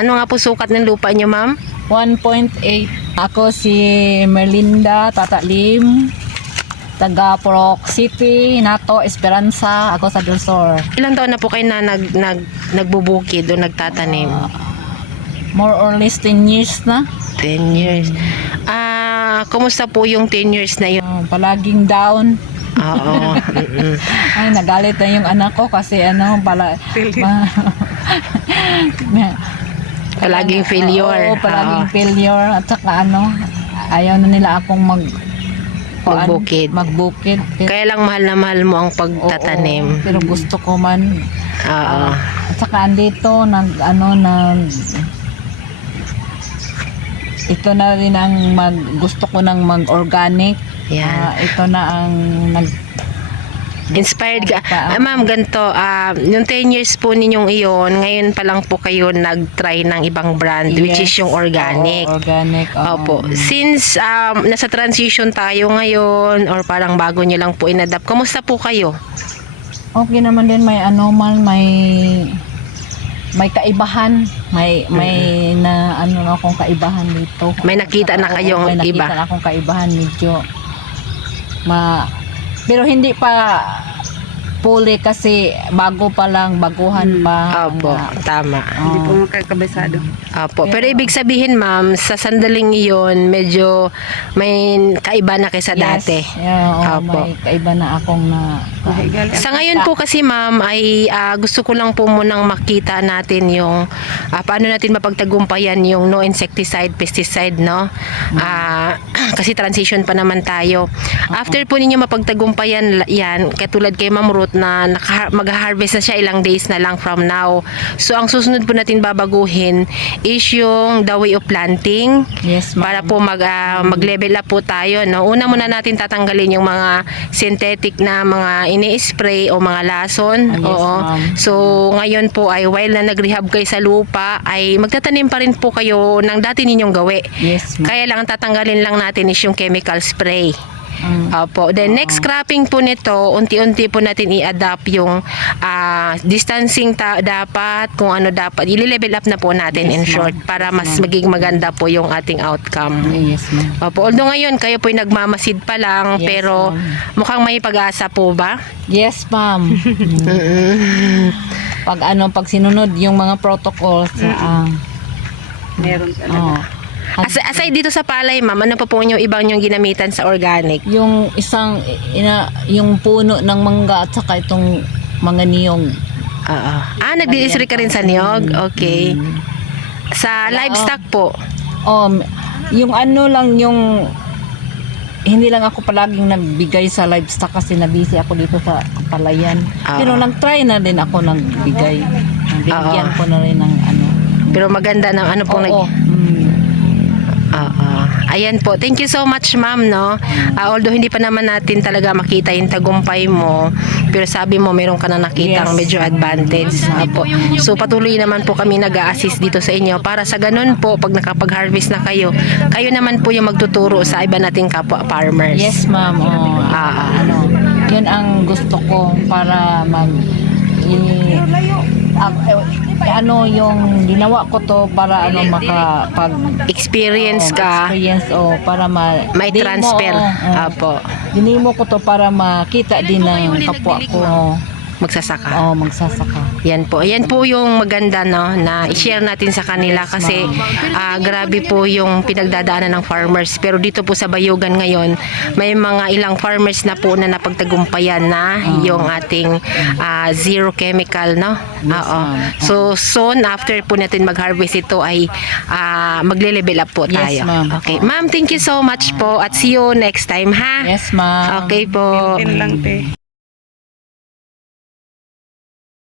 Ano nga po sukat ng lupa niyo, ma'am? 1.8. Ako si Merlinda Tatalim, taga Purok City, Nato, Esperanza. Ako sa Dulsor. Ilang taon na po kayo na nagbubukid o nagtatanim? More or less 10 years na. 10 years. Kumusta po yung 10 years na yun? Palaging down. Oo. Ay, nagalit na yung anak ko kasi Palaging failure. Oo, palaging failure. At saka ayaw na nila akong magbukid. Kaya lang mahal na mahal mo ang pagtatanim. Oo, pero gusto ko man. Oo. At saka andito, ito na rin ang gusto ko ng mag-organic. Yan. Ito na ang Inspired ka. Ma'am, ganito, yung 10 years po ninyong iyon, ngayon pa lang po kayo nag-try ng ibang brand, which is yung organic. Oo, organic. Opo. Since nasa transition tayo ngayon, or parang bago nyo lang po inadapt, kamusta po kayo? Okay naman din, may kaibahan, may akong kaibahan dito. May nakita na kayong may iba? Nakita na akong kaibahan medyo pero hindi pa fully kasi baguhan pa. Opo, tama. Hindi po makakabisado. Opo. Pero ibig sabihin, ma'am, sa sandaling iyon, medyo may kaiba na kaysa dati. Yeah, Opo. may kaiba na akong Sa ngayon po kasi, ma'am, ay gusto ko lang po munang makita natin yung paano natin mapagtagumpayan yung no insecticide, pesticide, no? Kasi transition pa naman tayo. After po ninyo mapagtagumpayan yan, katulad kay Ma'am Ruth na mag-harvest na siya ilang days na lang from now. So, ang susunod po natin babaguhin is yung the way of planting. Yes, ma'am. Para po mag-level up po tayo, no? Una muna natin tatanggalin yung mga synthetic na mga ini-spray o mga lason. Yes, Oo. ma'am. So, ngayon po ay while na nag-rehab kayo sa lupa, ay magtatanim pa rin po kayo ng dati ninyong gawi. Yes, ma'am. Kaya lang tatanggalin lang natin is yung chemical spray. Opo. Then next cropping po nito, unti-unti po natin i-adapt yung distancing dapat, kung ano dapat. I-level up na po natin in short para mas maging maganda po yung ating outcome. Yes, ma'am. Opo. Although ngayon kayo po nagmamasid pa lang, Yes, pero mukhang may pag-asa po ba? Yes, ma'am. Pag sinunod yung mga protocols, Meron talaga. Aside dito sa palay, ma'am, ano pa po yung ibang yung ginamitan sa organic? yung isang yung puno ng mangga at saka itong mga niyong. Oo. Nagdi-disri ka rin sa niyog? Okay. Sa livestock po? Yung yung hindi lang ako palaging nagbigay sa livestock kasi nabisi ako dito sa palayan. Pero nag-try na din ako nagbigay. Bigyan ko na rin ng Pero maganda ng ano pong Ayan po. Thank you so much, ma'am, no? Although hindi pa naman natin talaga makita yung tagumpay mo, pero sabi mo meron ka na nakitang medyo advantage. Po. So patuloy naman po kami nag-a-assist dito sa inyo para sa ganun po pag nakapag-harvest na kayo naman po yung magtuturo sa iba nating kapwa farmers. Yes, ma'am. Yun ang gusto ko para yung ginawa ko to para experience ka, para may transfer. Apo. Dinimo ko to para makita din ng kapwa ko magsasaka. Magsasaka. Yan po. Ayan po yung maganda, no, na i-share natin sa kanila kasi grabe po yung pinagdadaanan ng farmers. Pero dito po sa Bayugan ngayon, may mga ilang farmers na po na napagtagumpayan na yung ating zero chemical, no? So soon after po natin mag-harvest ito ay magle-level up po tayo. Yes, ma'am. Okay. Ma'am, thank you so much po at see you next time, ha? Yes, ma'am. Okay po. Yun lang, te.